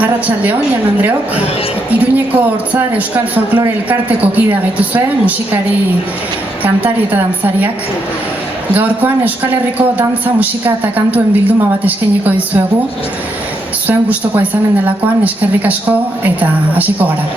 Arratsaldeon, Jan Andreok. Iruñeko Hortzar Euskal Folklore Elkarteko kidea gaituzue, musikari, kantari eta dantzariak. Gaurkoan Euskal Herriko dantza, musika eta kantuen bilduma bat eskainiko dizuegu. Zuen gustokoa izanen delakoan, eskerrik asko eta hasiko gara.